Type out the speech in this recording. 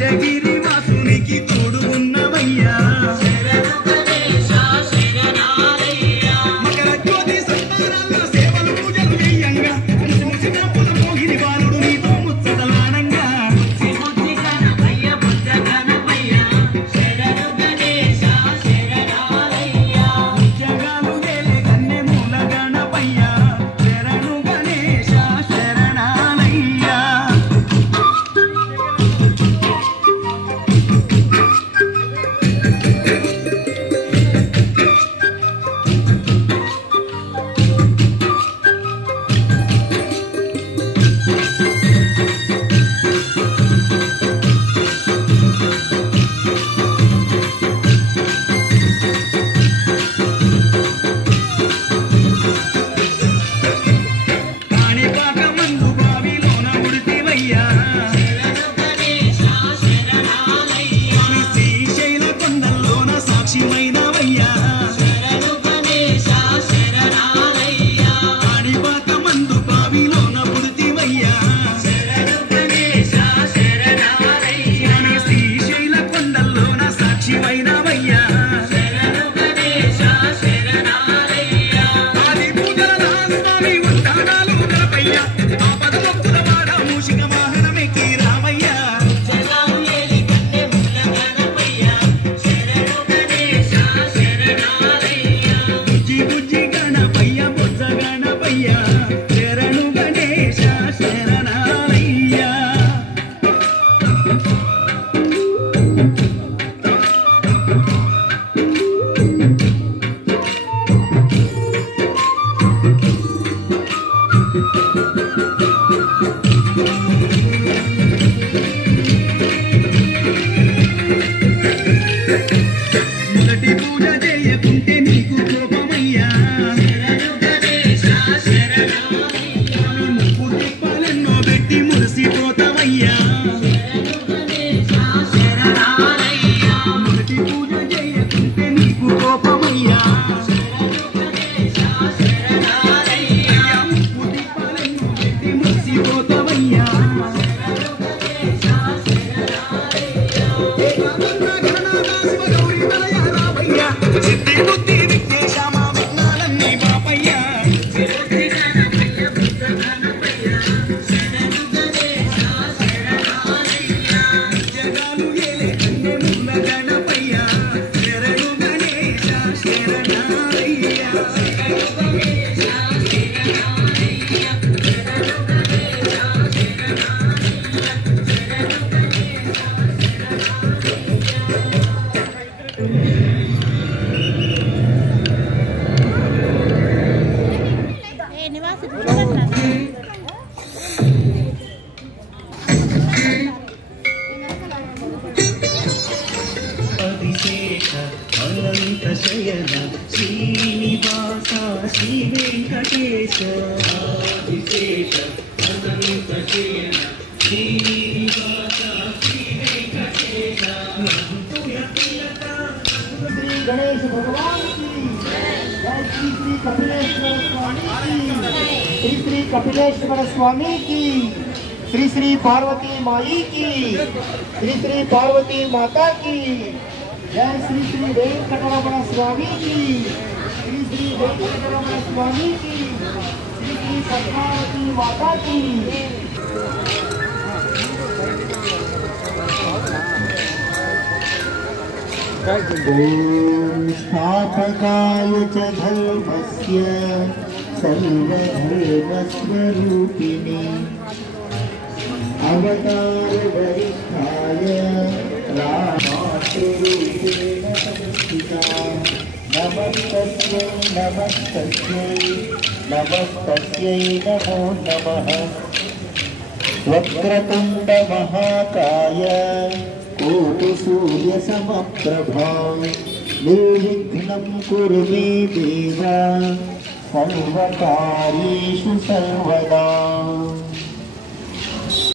శేషగిరి వాసునికి తోడు ఉన్నవయ్యా మకర జ్యోతి సంతానాల్లో సేవలు పూజలు చేయంగా ముసిన పుల మోగిని బాలుడు నీతో ముచ్చటలాడంగా జగాలు గేలే కన్నె మూల గణపయ్య శరణు గణేశ శరణాలయ్యా కాణిపాక మందు బావిలోన ఉడితివయ్యా స్వామి శ్రీశైల కొండల్లోన సాక్షిమైనవయ్యా కాణిపాక మందు బావిలోన ఉడితివయ్యా స్వామి శ్రీశైల కొండల్లోన సాక్షిమైనవయ్యా ఆది పూజల స్వామి ఉంటాడాలు గణపయ్యా ఆపద మొక్కుల వాడ మూషిక వాహనమెక్కి రామయ్యా బుజ్జి బుజ్జి గణపయ్య బొజ్జ గణపయ్య శరణు గణేశ శరణాలయ్యా మొదటి పూజ చేయకుంటే నీకు కోపమయ్యా స్వామి ముప్పు తిప్పాలెన్నో పెట్టి మురిసిపోతావయ్యా మొదటి పూజ చేయకుంటే నీకు కోపమయ్యా అయ్యా ముప్పు తిప్పాలెన్నో పెట్టి మురిసిపోతావయ్యా సిద్ధి బుద్ధి విద్యేశామ విఘ్నాలన్నీ బాపయ్యా జగాలు ఏలే కన్నె మూల గణపయ్యా శరణు గణేశ శరణాలయ్యా అభిషేక అనంత శయన శ్రీనివాస శ్రీ వెంకటేశ అభిషేక అనంత శయన శ్రీనివాస శ్రీ వెంకటేశ श्री गणेश भगवान की जय श्री कपिलेश्वर स्वामी की श्री कपिलेश्वर स्वामी की श्री पार्वती माई की श्री पार्वती माता की जय श्री वेंकटरमण स्वामी की श्री वेंकटरमण स्वामी की श्री पद्मावती माता की ओम स्थापकाय च धर्मस्य सर्वधर्मस्वरूपिणे अवतार वरिष्ठाय रामातृरूपेण संस्थिता नमस्तस्यै नमस्तस्यै नमो नमः वक्रतुण्ड महाकाय कोटिसूर्यसमप्रभा निर्विघ्नं कुरु मे देव सर्वकार्येषु सर्वदा।